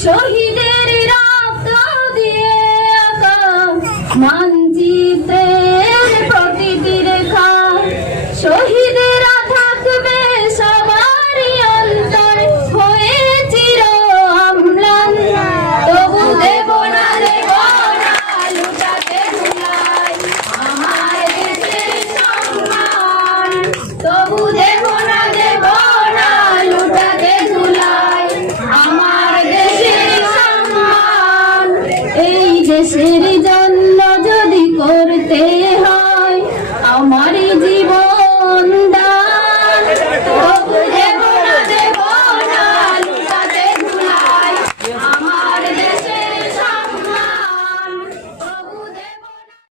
So. he শেষের জন্য যদি করতে হয় আমার জীবন